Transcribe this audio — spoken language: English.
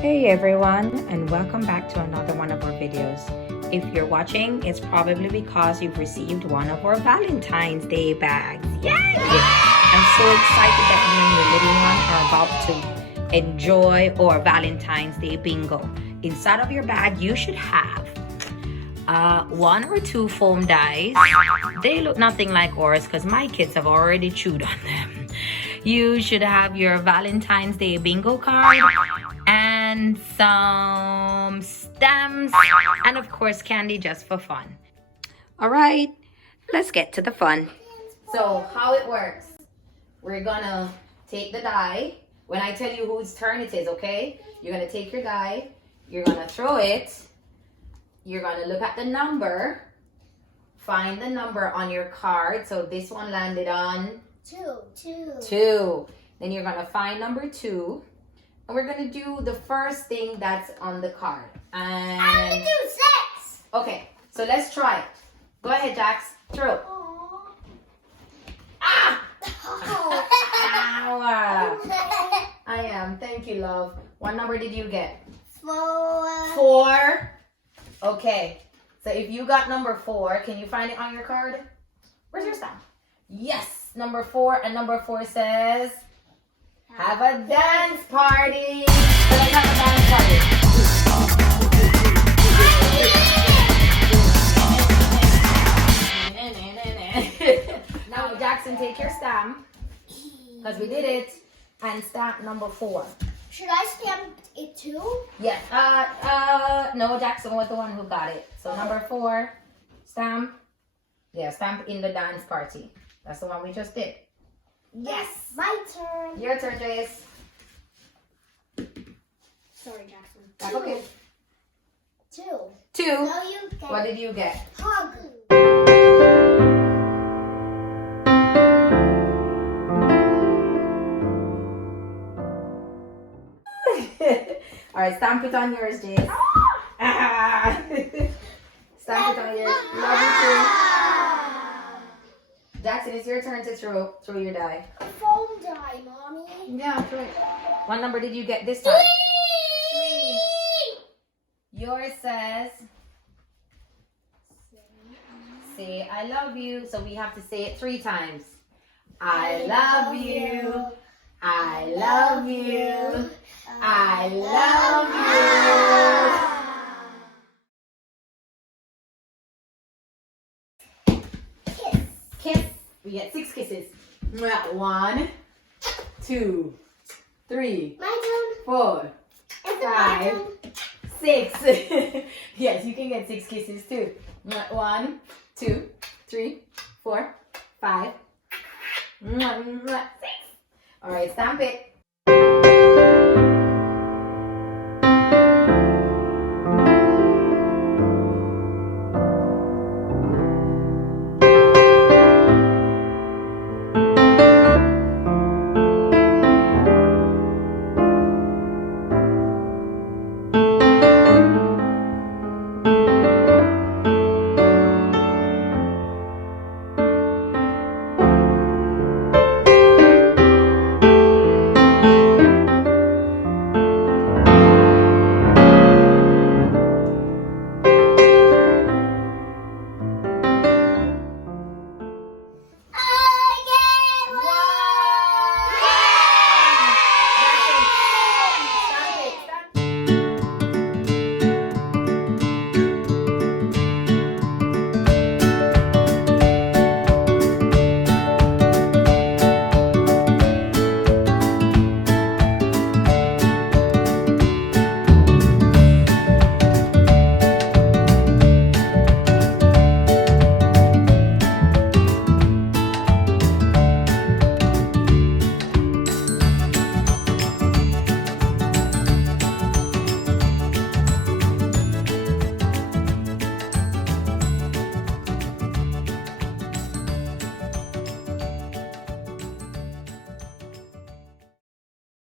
Hey everyone, and welcome back to another one of our videos. If you're watching, it's probably because you've received one of our Valentine's Day bags. Yay! I'm so excited that you and your little one are about to enjoy our Valentine's Day bingo. Inside of your bag, you should have one or two foam dice. They look nothing like ours because my kids have already chewed on them. You should have your Valentine's Day bingo card and some stamps and of course candy just for fun. All right, let's get to the fun. So how it works, we're gonna take the die. When I tell you whose turn it is, okay? You're gonna take your die, you're gonna throw it, you're gonna look at the number, find the number on your card. So this one landed on two. Then you're gonna find number 2. And we're gonna do the first thing that's on the card. And I'm gonna do 6. Okay, so let's try it. Go ahead, Jax. Throw. Aww. Ah! Oh. Ow. I am. Thank you, love. What number did you get? 4. 4. Okay. So if you got number 4, can you find it on your card? Where's your stamp? Yes, number 4. And number 4 says, have a dance party. So let's have a dance party. Now, Jackson, take your stamp, because we did it, and stamp number 4. Should I stamp it too? Yes. No, Jackson was the one who got it. So number 4, stamp. Yeah, stamp in the dance party. That's the one we just did. Yes. My turn. Your turn, Jace. Sorry, Jackson. That's okay. 2. 2. So you get What did you get? hug. All right, stamp it on yours, Jace. Ah. Stamp it on yours. Love you too. Jackson, it's your turn to throw your die. A foam die, Mommy. Yeah, throw it. What number did you get this time? 3. Yours says, say I love you. So we have to say it 3 times. I love you. I love you. I love you. Kiss. We get 6 kisses. 1, 2, 3, My turn. 4, It's my 5, turn. 6. Yes, you can get 6 kisses too. 1, 2, 3, 4, 5, 6. All right, stamp it.